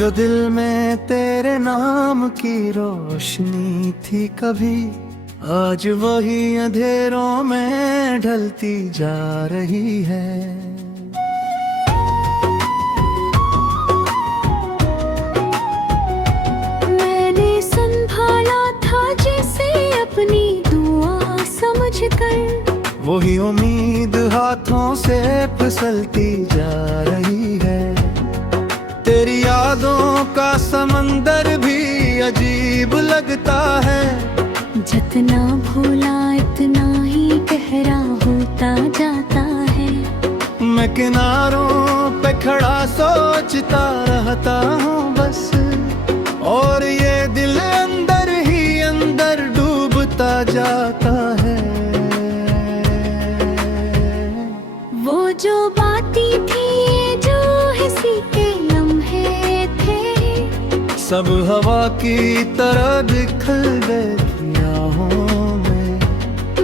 जो दिल में तेरे नाम की रोशनी थी कभी, आज वही अंधेरों में ढलती जा रही है। मैंने संभाला था जिसे अपनी दुआ समझकर, वही उम्मीद हाथों से फिसलती जा रही है। तेरी यादों का समंदर भी अजीब लगता है, जितना भूला इतना ही गहरा होता जाता है। मैं किनारों पे खड़ा सोचता रहता हूँ बस, और ये दिल अंदर ही अंदर डूबता जाता है। वो जो बातें थी जो हंसी के लम्हे थे, सब हवा की तरह बिखर गए निगाहों में।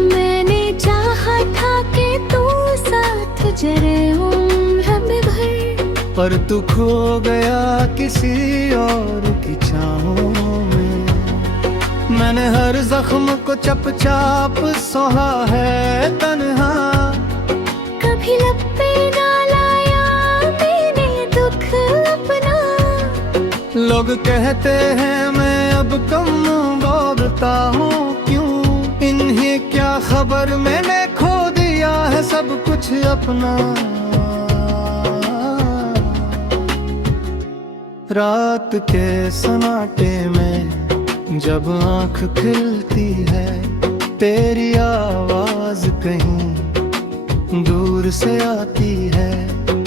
मैंने चाहा था कि तू साथ जरे उम्र भर, पर तू खो गया किसी और की छाहों में। मैंने हर जख्म को चपचाप सहा है तन्हा, कभी लब पे ना लाया मैंने दुख अपना। लोग कहते हैं मैं अब कम बोलता हूँ क्यों, इन्हें क्या खबर मैंने खो दिया है सब कुछ अपना। रात के सन्नाटे में जब आँख खिलती है, तेरी आवाज कहीं दूर से आती है।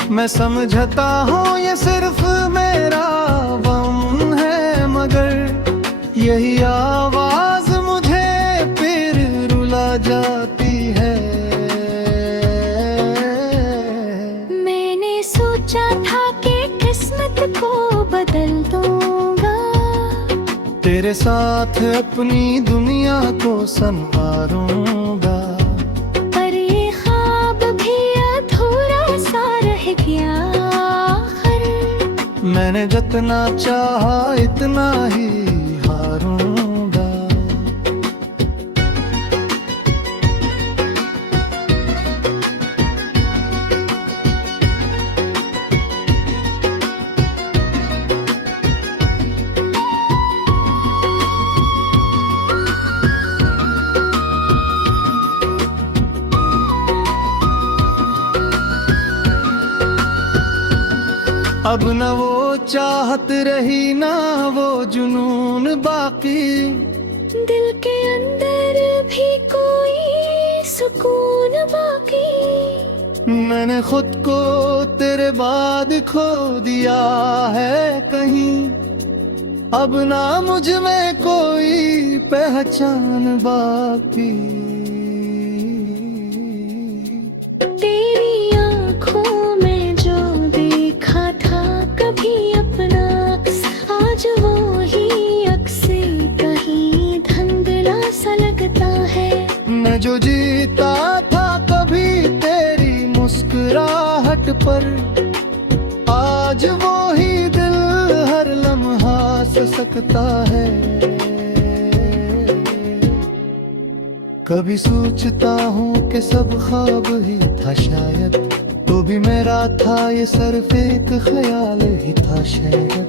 मैं समझता हूँ ये सिर्फ मेरा वहम है, मगर यही आवाज मुझे फिर रुला जाती है। मैंने सोचा था कि किस्मत को बदल दूंगा, तेरे साथ अपनी दुनिया को संवारूंगा। पर ये ख्वाब भी अधूरा सा रह गया आखिर। मैंने जितना चाहा इतना ही हारूंगा। अब न वो चाहत रही ना वो जुनून बाकी, दिल के अंदर भी कोई सुकून बाकी। मैंने खुद को तेरे बाद खो दिया है कहीं, अब ना मुझ में कोई पहचान बाकी। तेरी आँखों में जो देखा था कभी अपना, आज वो ही अक्से कहीं धुंधला सा लगता है। मैं जो जीता था कभी तेरी मुस्कुराहट पर, आज वो ही दिल हर लम्हा से सकता है। कभी सोचता हूँ कि सब ख्वाब ही था शायद, तो भी मेरा था ये सिर्फ एक ख्याल ही था शायद।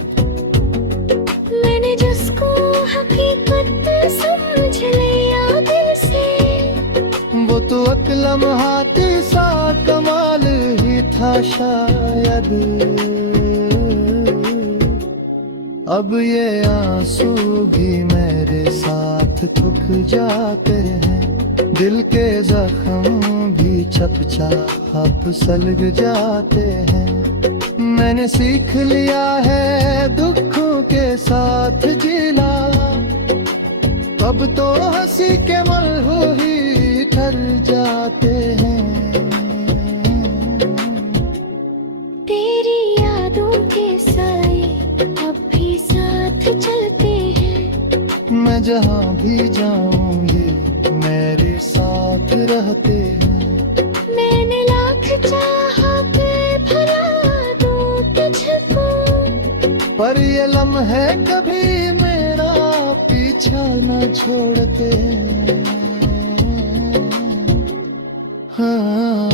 मैंने जिसको हकीकत समझ लिया दिल से, वो तो एक लम्हाती सा कमाल ही था शायद। अब ये आंसू भी मेरे साथ थक जाते हैं, दिल के जख्म भी चपचाप सलग जाते हैं। मैंने सीख लिया है दुखों के साथ जीना, अब तो हंसी के मलहू ही ठर जाते हैं। तेरी यादों के साए अब भी साथ चलते हैं। मैं जहाँ भी जाऊँ ये मेरे साथ रहते हैं। मैंने लाख चाहा के भला दूं तुझको, पर ये लम्हे कभी मेरा पीछा न छोड़ के। हाँ,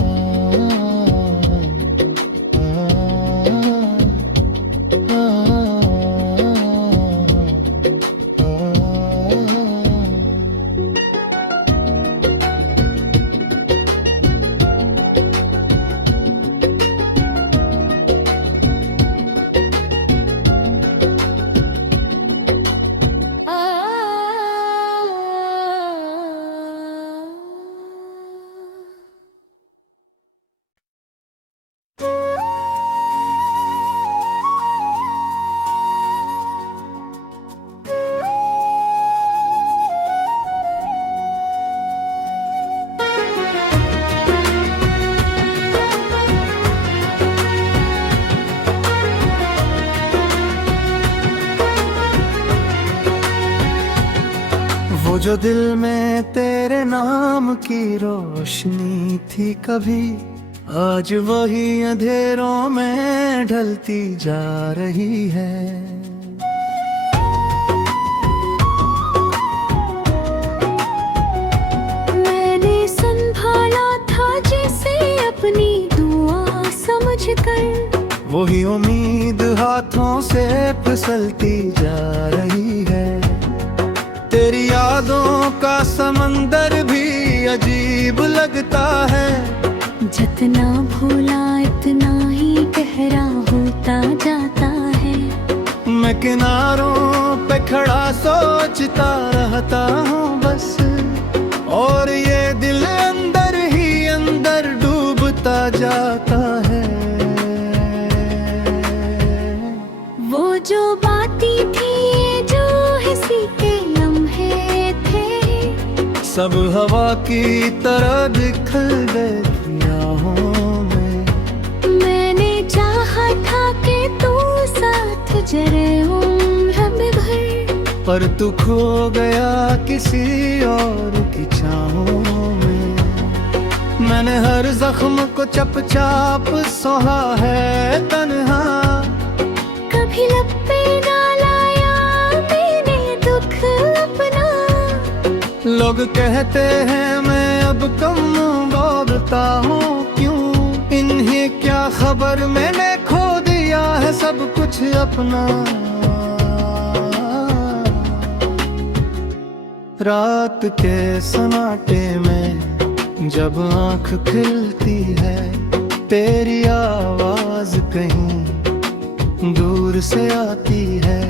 वो जो दिल में तेरे नाम की रोशनी थी कभी, आज वही अंधेरों में ढलती जा रही है। मैंने संभाला था जिसे अपनी दुआ समझकर, वही उम्मीद हाथों से फिसलती जा रही है। तेरी यादों का समंदर भी अजीब लगता है, जितना भूला इतना ही गहरा होता जाता है। मैं किनारों पे खड़ा सोचता रहता हूँ बस, और ये दिल अंदर ही अंदर डूबता जाता है। वो जो बातें थी जो हंसी के लम्हे थे, सब हवा की तरह बिखर गए निगाहों में। मैंने चाहा था कि तू साथ जरे उम्र भर, पर तू खो गया किसी और की छाहों में। मैंने हर जख्म को चपचाप सहा है तन्हा, कभी लब पे ना लाया मैंने दुख अपना। लोग कहते हैं मैं अब कम बोलता हूँ क्यों, इन्हें क्या खबर मैंने खो दिया है सब कुछ अपना। रात के सन्नाटे में जब आँख खिलती है, तेरी आवाज कहीं दूर से आती है।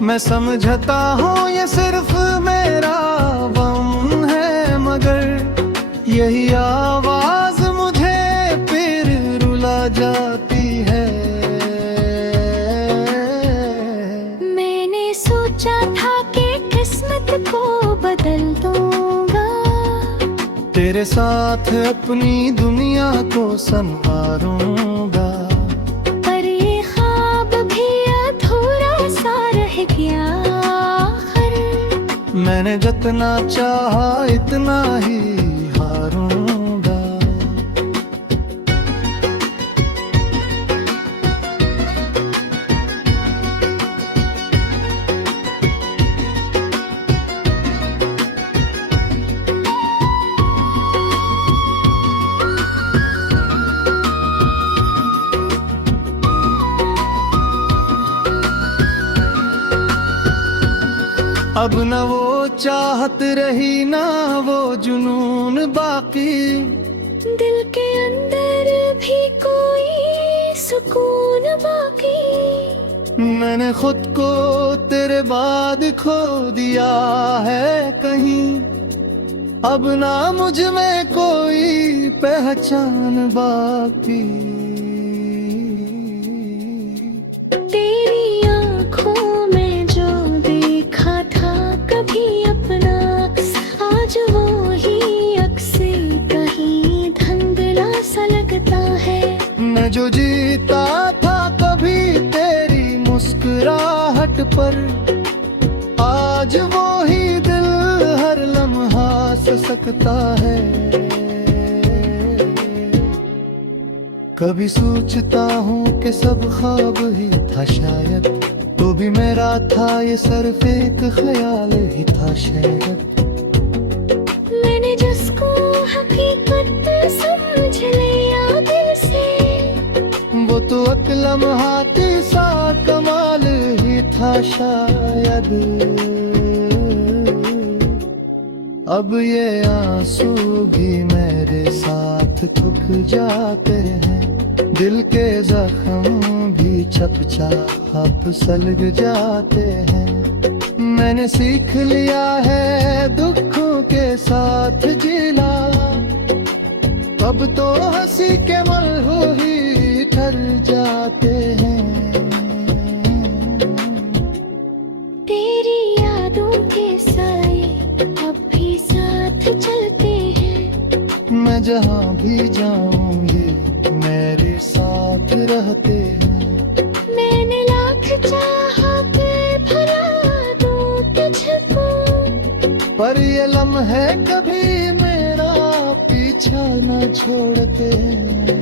मैं समझता हूँ ये सिर्फ मेरा वहम है, मगर यही आवाज मुझे फिर रुला जाती है। मैंने सोचा था कि किस्मत को बदल दूंगा, तेरे साथ अपनी दुनिया को संवारूंगा, पर ये ख्वाब भी अधूरा सा रह गया। मैंने जितना चाहा इतना ही हारूंगा। अब न वो चाहत रही ना वो जुनून बाकी, दिल के अंदर भी कोई सुकून बाकी। मैंने खुद को तेरे बाद खो दिया है कहीं, अब ना मुझ में कोई पहचान बाकी। तेरी आँखों में जो देखा था कभी अपना, आज वो ही अक्से कहीं धुंधला सा लगता है। मैं जो जीता था कभी तेरी मुस्कुराहट पर, आज वो ही दिल हर लम्हा सकता है। कभी सोचता हूँ कि सब ख्वाब ही था शायद, तो भी मेरा था ये सिर्फ एक ख्याल ही था शायद। मैंने जिसको हकीकत समझ लिया दिल से, वो तो एक लम्हात सा कमाल ही था शायद। अब ये आंसू भी मेरे साथ थुक जाते हैं, दिल के जख्म भी चपचाप सलग जाते हैं। मैंने सीख लिया है दुखों के साथ जीना, अब तो हंसी के मलहू ही ठर जाते हैं। तेरी यादों के साए अब भी साथ चलते हैं। मैं जहाँ भी जाऊँ ये मेरे साथ रहते हैं। मैंने लाख चाहा के भरा दूं तुझको, पर ये लम्हे कभी मेरा पीछा न छोड़ते हैं।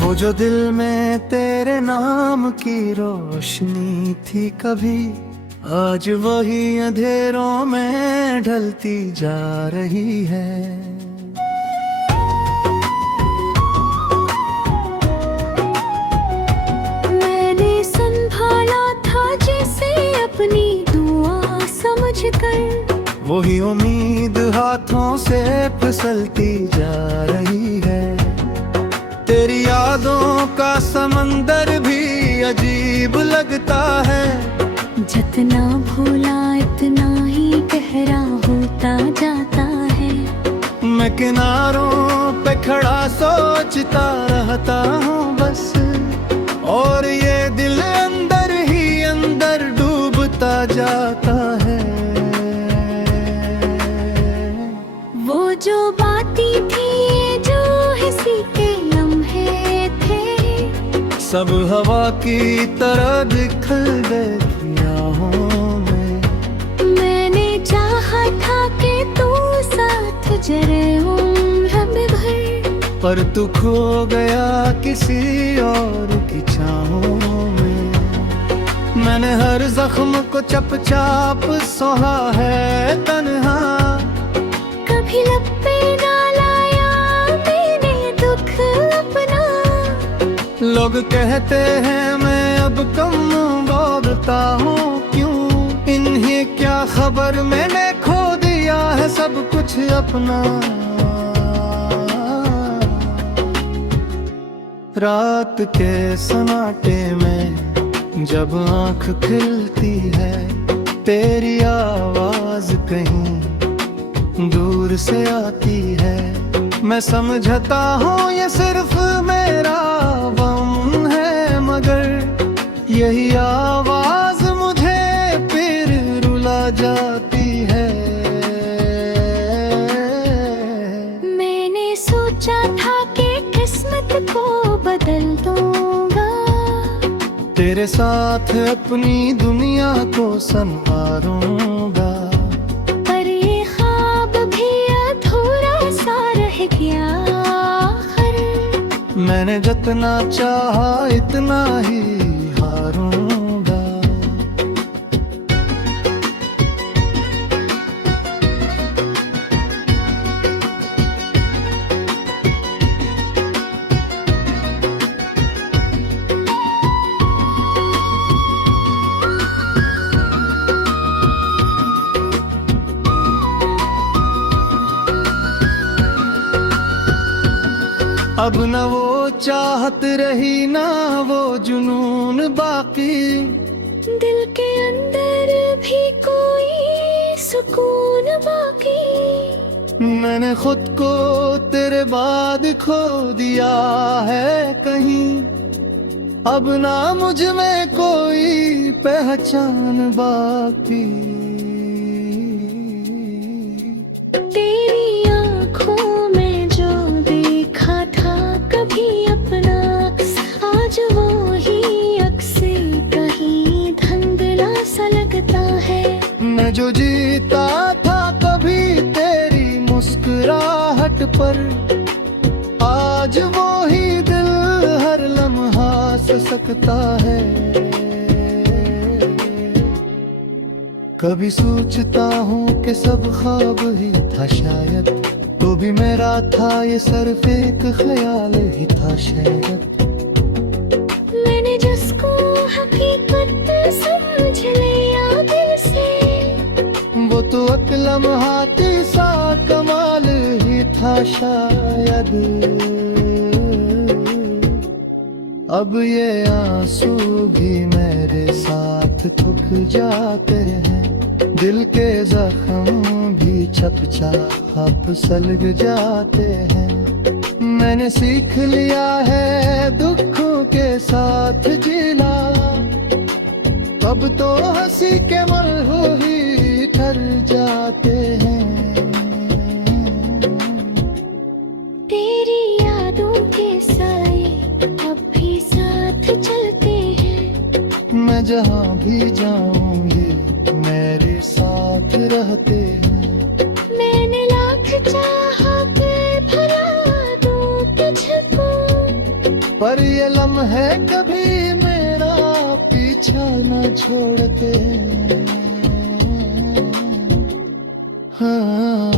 वो जो दिल में तेरे नाम की रोशनी थी कभी, आज वही अंधेरों में ढलती जा रही है। मैंने संभाला था जिसे अपनी दुआ समझकर, वही उम्मीद हाथों से फिसलती जा रही है। तेरी यादों का समंदर भी अजीब लगता है, जितना भूला इतना ही गहरा होता जाता है। मैं किनारों पे खड़ा सोचता रहता हूँ बस, और ये दिल अंदर ही अंदर डूबता जाता है। वो जो बातें थी जो हंसी के लम्हे थे, सब हवा की तरह बिखर गए दुनियाओं में। मैंने चाहा था कि तू साथ जरे उम्र भर, पर तू खो गया किसी और की छाहों में। मैंने हर जख्म को चपचाप सहा है तन्हा, कभी लब पे ना लाया मैंने दुख अपना। लोग कहते हैं मैं अब कम बोलता हूँ क्यों, इन्हें क्या खबर मैंने खो दिया है सब कुछ अपना। रात के सन्नाटे में जब आँख खिलती है, तेरी आवाज कहीं दूर से आती है। मैं समझता हूँ ये सिर्फ मेरा वहम है, मगर यही आवाज मुझे फिर रुला जाती है। मैंने सोचा था कि किस्मत को बदल दूंगा, तेरे साथ अपनी दुनिया को संवारूंगा। पर ये ख्वाब भी अधूरा सा रह गया आखिर। मैंने जितना चाहा इतना ही हारूंगा। अब न वो चाहत रही ना वो जुनून बाकी, दिल के अंदर भी कोई सुकून बाकी। मैंने खुद को तेरे बाद खो दिया है कहीं, अब ना मुझ में कोई पहचान बाकी। तेरी आँखों में जो देखा था कभी अपना, आज वो ही अक्से कहीं धुंधला सा लगता है। मैं जो जीता था कभी तेरी मुस्कुराहट पर, आज वो ही दिल हर लम्हा से सकता है। कभी सोचता हूँ कि सब ख्वाब ही था शायद, तो भी मेरा था ये सिर्फ एक ख्याल ही था शायद। मैंने जिसको हकीकत समझ लिया दिल से, वो तो एक लम्हाती सा कमाल ही था शायद। अब ये आंसू भी मेरे साथ थुक जाते हैं, दिल के जख्म भी चपचाप सलग जाते हैं। मैंने सीख लिया है दुखों के साथ जीना, अब तो हंसी के मलहू ही ठर जाते हैं। तेरी यादों के साए अब भी साथ चलते हैं। मैं जहाँ भी जाऊँ ये मेरे साथ रहते हैं। मैंने लाख चाहा के भुला दूं तुझको, पर ये लम्हे कभी मेरा पीछा न छोड़ते। हाँ,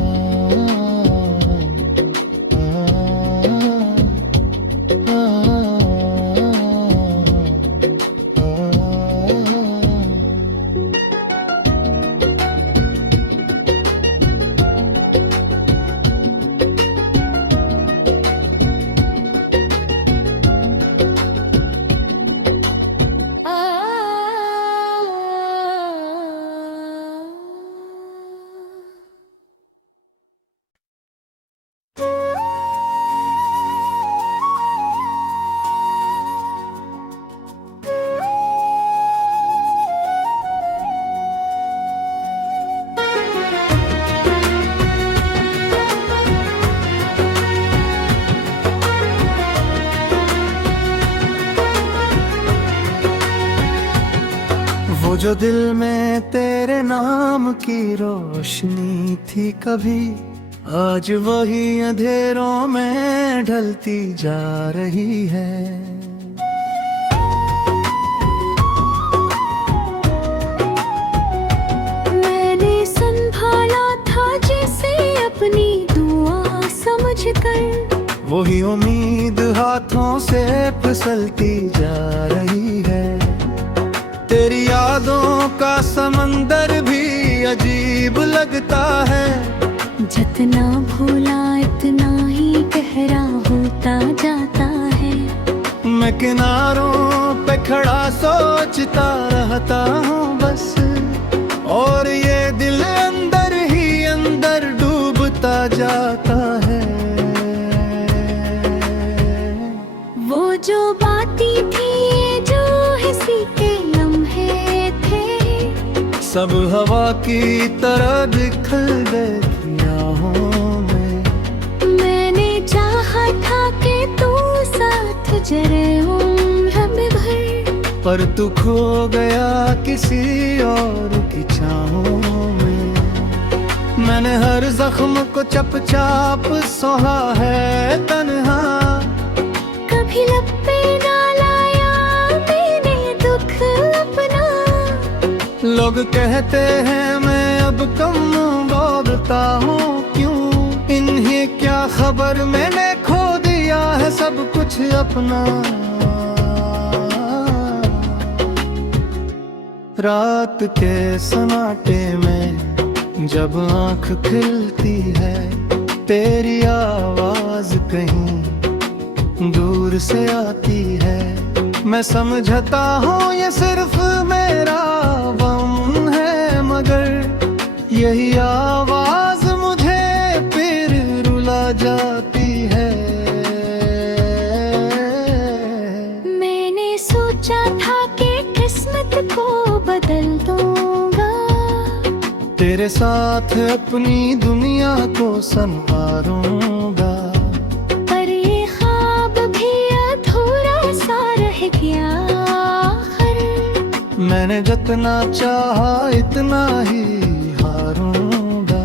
वो जो दिल में तेरे नाम की रोशनी थी कभी, आज वही अंधेरों में ढलती जा रही है। मैंने संभाला था जिसे अपनी दुआ समझकर, वही उम्मीद हाथों से फिसलती जा रही है। तेरी यादों का समंदर भी अजीब लगता है, जितना भूला इतना ही गहरा होता जाता है। मैं किनारों पे खड़ा सोचता रहता हूँ बस, और ये दिल अंदर ही अंदर डूबता जाता है। वो जो बातें थी जो हंसी के लम्हे थे, सब हवा की तरह बिखर गए आहों में। मैंने चाहा था कि तू साथ जरे उम्र भर, पर तू खो गया किसी और की छाहों में। मैंने हर जख्म को चपचाप सहा है तन्हा, कभी लब पे ना लाया मैंने दुख अपना। लोग कहते हैं मैं अब कम बोलता हूँ क्यों, इन्हें क्या खबर मैंने खो दिया है सब कुछ अपना। रात के सन्नाटे में जब आँख खिलती है, तेरी आवाज कहीं दूर से आती है। मैं समझता हूँ ये सिर्फ मेरा वहम है, मगर यही आवाज मुझे फिर रुला जाती है। मैंने सोचा था कि किस्मत को बदल दूंगा, तेरे साथ अपनी दुनिया को संवारूंगा। पर ये ख्वाब भी अधूरा सा रह गया आखिर। मैंने जितना चाहा इतना ही हारूंगा।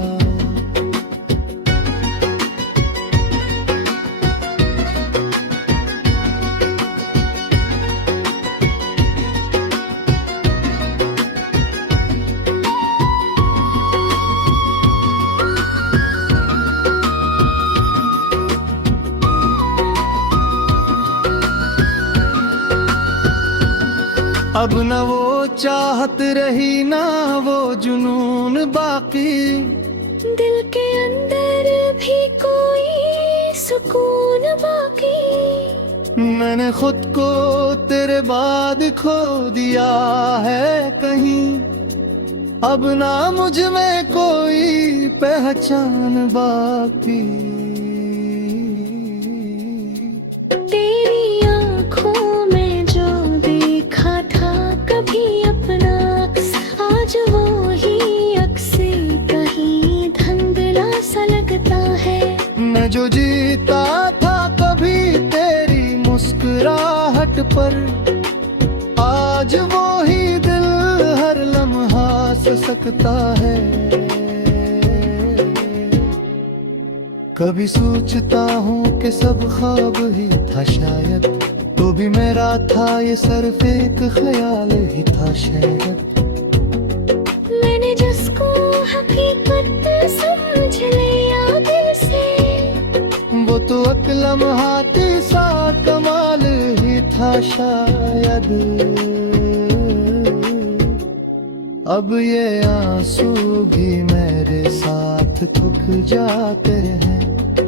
अब न वो चाहत रही ना वो जुनून बाकी, दिल के अंदर भी कोई सुकून बाकी। मैंने खुद को तेरे बाद खो दिया है कहीं, अब ना मुझ में कोई पहचान बाकी। तेरी आँखों में जो देखा था कभी अपना अक्स, आज वो ही अक्से कहीं धुंधला सा लगता है। मैं जो जीता था कभी तेरी मुस्कुराहट पर, आज वो ही दिल हर लम्हा सकता है। कभी सोचता हूँ कि सब ख्वाब ही था शायद, तो भी मेरा था ये सिर्फ एक ख्याल ही था शायद। मैंने जिसको हकीकत समझ लिया दिल से, वो तो एक लम्हाती सा कमाल ही था शायद। अब ये आंसू भी मेरे साथ थुक जाते हैं,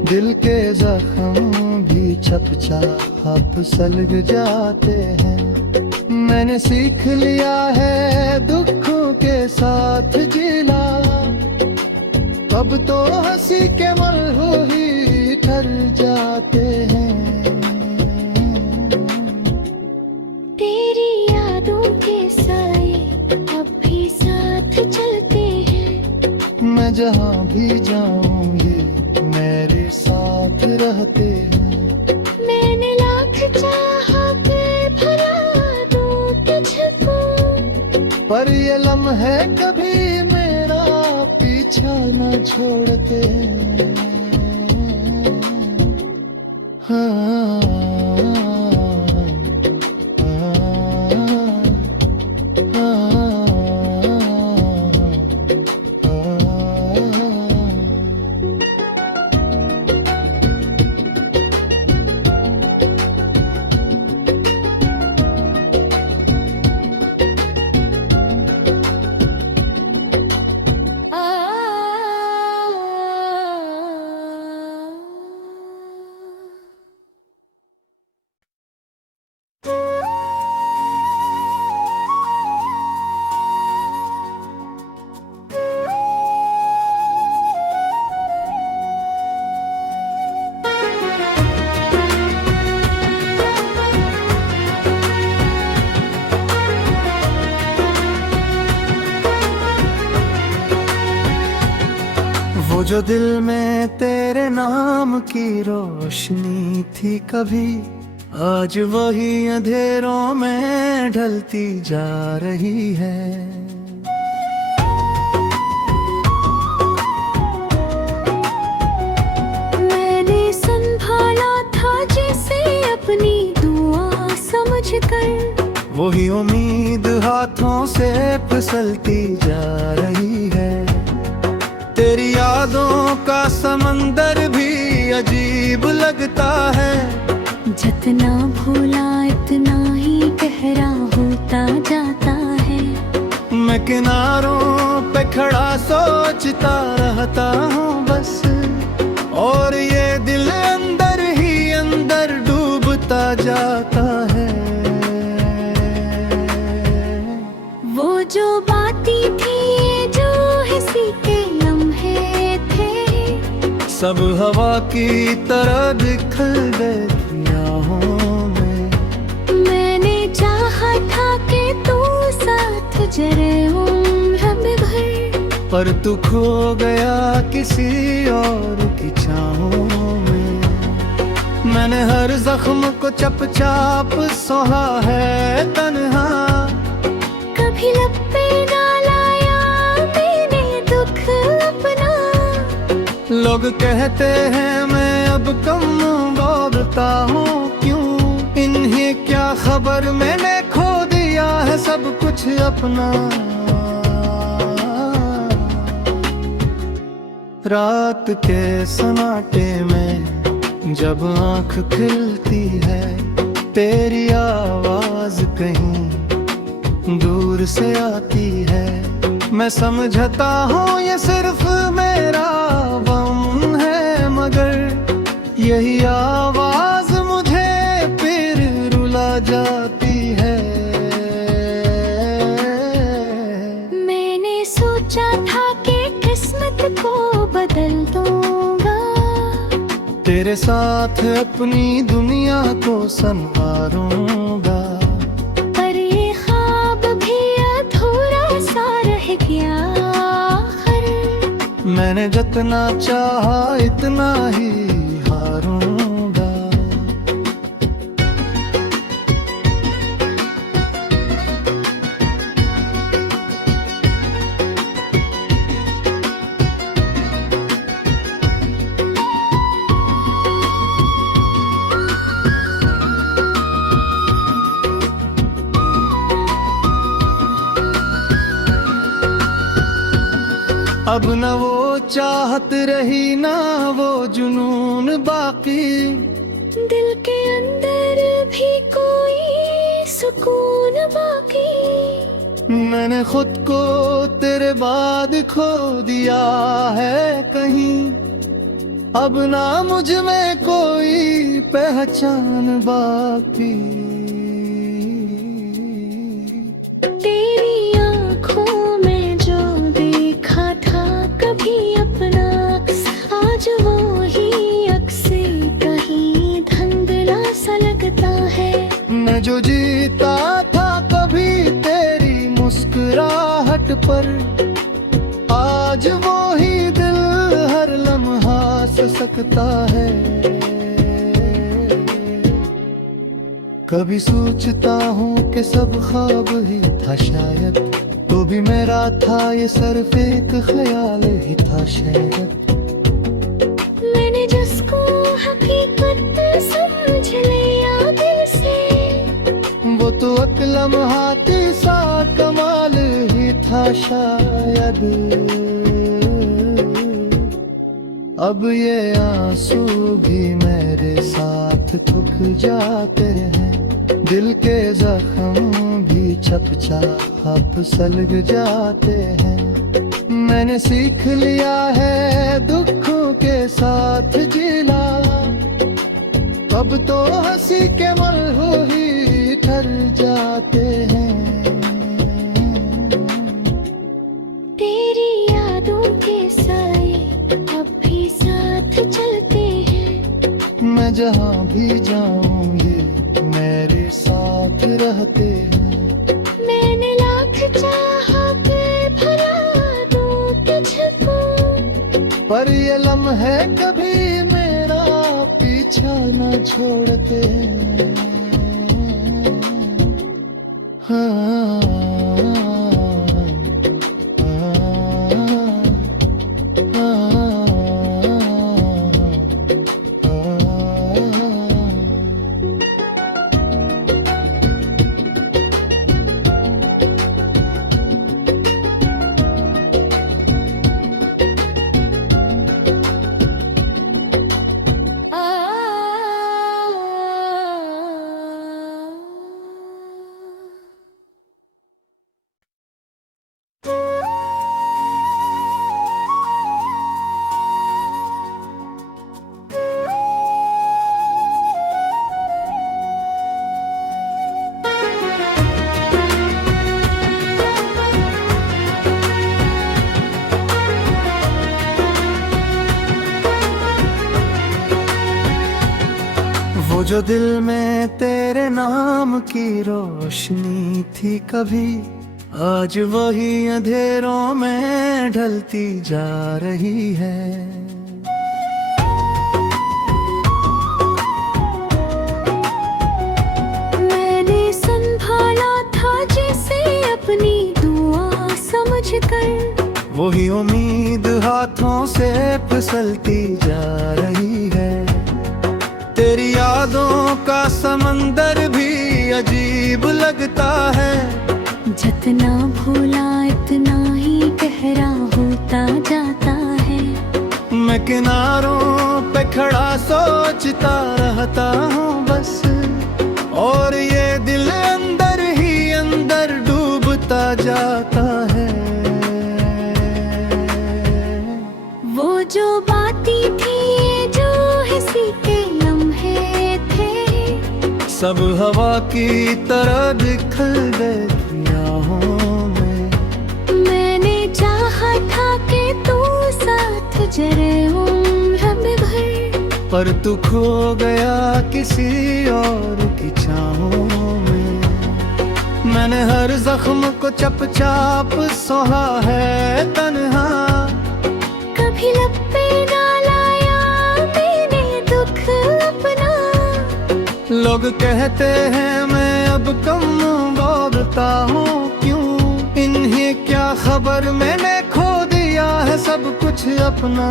दिल के जख्म भी चपचाप सलग जाते हैं। मैंने सीख लिया है दुखों के साथ जीना, अब तो हंसी के मलहू ही ठर जाते हैं। तेरी यादों के साए अब भी साथ चलते हैं। मैं जहाँ भी जाऊँ ये मेरे साथ रहते हैं। मैंने लाख चाहा के भरा दूं तुझको, पर ये लम्हे कभी मेरा पीछा न छोड़ते हैं। वो जो दिल में तेरे नाम की रोशनी थी कभी, आज वही अंधेरों में ढलती जा रही है। मैंने संभाला था जिसे अपनी दुआ समझकर, वही उम्मीद हाथों से फिसलती जा रही है। तेरी यादों का समंदर भी अजीब लगता है, जितना भूला इतना ही गहरा होता जाता है। मैं किनारों पे खड़ा सोचता रहता हूँ बस, और ये दिल अंदर ही अंदर डूब जाता है। वो जो बातें थी, जो हंसी के लम्हे थे, सब हवा की तरह बिखर गए निगाहों में। मैंने चाहा था कि तू साथ जरे उम्र भर, पर तू खो गया किसी और की छाहों में। मैंने हर जख्म को चपचाप सहा है तन्हा, कभी लब पे ना लाया मैंने दुख अपना। लोग कहते हैं मैं अब कम बोलता हूँ क्यों, इन्हें क्या खबर मैंने खो दिया है सब कुछ अपना। रात के सन्नाटे में जब आँख खिलती है, तेरी आवाज कहीं दूर से आती है। मैं समझता हूँ ये सिर्फ मेरा गम है, मगर यही आवाज मुझे फिर रुला जाती है। मैंने सोचा था कि किस्मत को बदल दूंगा, तेरे साथ अपनी दुनिया को संवारूंगा। पर ये ख्वाब भी अधूरा सा रह गया आखिर। मैंने जितना चाहा इतना ही हारूंगा। अब न वो चाहत रही ना वो जुनून बाकी, दिल के अंदर भी कोई सुकून बाकी। मैंने खुद को तेरे बाद खो दिया है कहीं, अब ना मुझ में कोई पहचान बाकी। तेरी आँखों में जो देखा था कभी अपना, आज वो ही अक्से कहीं धुंधला सा लगता है। मैं जो जीता था कभी तेरी मुस्कुराहट पर, आज वो ही दिल हर लम्हा से सकता है। कभी सोचता हूँ कि सब ख्वाब ही था शायद, तो भी मेरा था ये सिर्फ एक ख्याल ही था शायद। मैंने जिसको हकीकत समझ लिया दिल से, वो तो एक लम्हाती सा कमाल ही था शायद। अब ये आंसू भी मेरे साथ थुक जाते हैं, दिल के जख्म भी चपचाप सलग जाते हैं। मैंने सीख लिया है दुखों के साथ जीना, अब तो हंसी के मलहू ही ठर जाते हैं। तेरी यादों के साए अब भी साथ चलते हैं। मैं जहाँ भी जाऊँ ये मेरे साथ रहते हैं। मैंने लाख चाहा कि भुला दूं तुझको, पर ये लम्हे कभी मेरा पीछा न छोड़ते हैं। हाँ। वो जो दिल में तेरे नाम की रोशनी थी कभी, आज वही अंधेरों में ढलती जा रही है। मैंने संभाला था जिसे अपनी दुआ समझकर, वही उम्मीद हाथों से फिसलती जा रही है। तेरी यादों का समंदर भी अजीब लगता है, जितना भूला इतना ही गहरा होता जाता है। मैं किनारों पे खड़ा सोचता रहता हूँ बस, और ये दिल अंदर ही अंदर डूबता जाता है। वो जो बातें थी जो हंसी के लम्हे थे, सब हवा की तरह बिखर गए दुनियाओं में। मैंने चाहा था कि तू साथ जरे उम्र भर, पर तू खो गया किसी और की छाहों में। मैंने हर जख्म को चपचाप सहा है तन्हा, कभी लब पे ना लाया मैंने दुख अपना। लोग कहते हैं मैं अब कम बोलता हूँ क्यों, इन्हें क्या खबर मैंने खो दिया है सब कुछ अपना।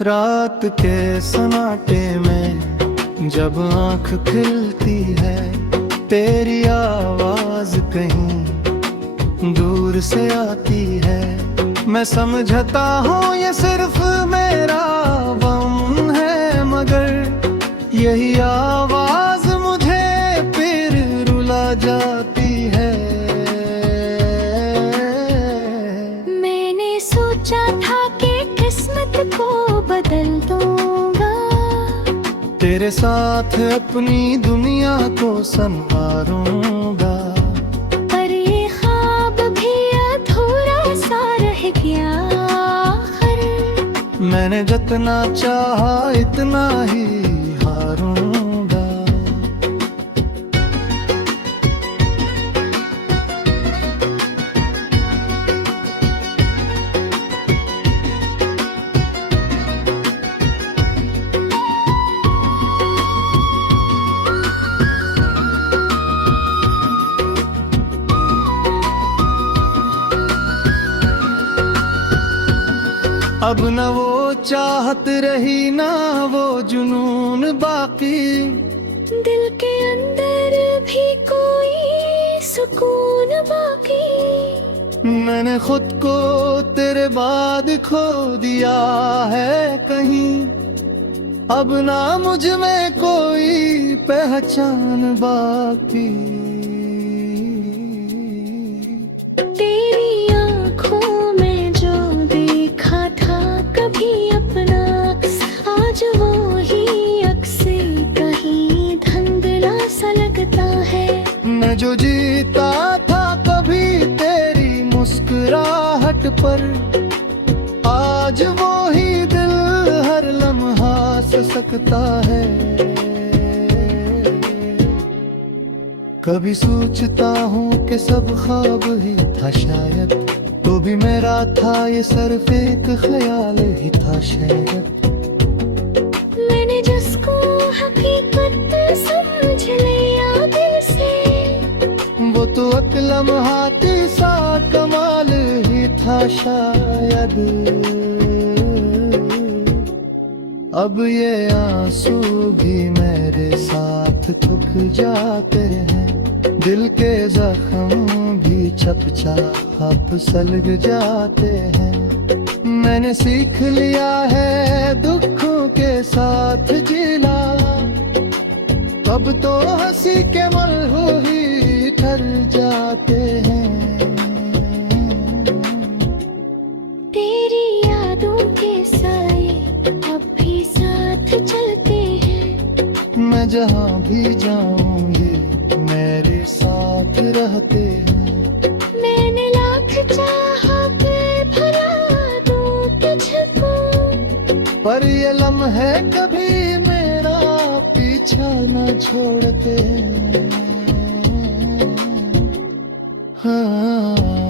रात के सन्नाटे में जब आँख खिलती है, तेरी आवाज कहीं दूर से आती है। मैं समझता हूँ ये सिर्फ मेरा वहम है, मगर यही आवाज मुझे फिर रुला जाती है। मैंने सोचा था कि किस्मत को बदल दूंगा, तेरे साथ अपनी दुनिया को संवारूंगा। पर ये ख्वाब भी अधूरा सा रह गया आखिर। मैंने जितना चाहा इतना ही हारूंगा। अब न वो चाहत रही ना वो जुनून बाकी, दिल के अंदर भी कोई सुकून बाकी। मैंने खुद को तेरे बाद खो दिया है कहीं, अब ना मुझ में कोई पहचान बाकी। तेरी आँखों में जो देखा था कभी अपना, आज वो ही अक्से कहीं धुंधला सा लगता है। मैं जो जीता था कभी तेरी मुस्कुराहट पर, आज वो ही दिल हर लम्हा से सकता है। कभी सोचता हूँ कि सब ख्वाब ही था शायद, तो भी मेरा था ये सिर्फ एक ख्याल ही था शायद। मैंने जिसको हकीकत समझ लिया दिल से, वो तो एक लम्हाती सा कमाल ही था शायद। अब ये आंसू भी मेरे साथ थुक जाते हैं, दिल के जख्म भी चपचाप सलग जाते हैं। मैंने सीख लिया है दुखों के साथ जीना, अब तो हंसी के मलहू ही ठर जाते हैं। तेरी यादों के साए अब भी साथ चलते हैं। मैं जहाँ भी जाऊँ ये मेरे साथ रहते हैं। मैंने लाख चाहा के भला दूं तुझको, पर ये लम्हे कभी मेरा पीछा न छोड़ते। हाँ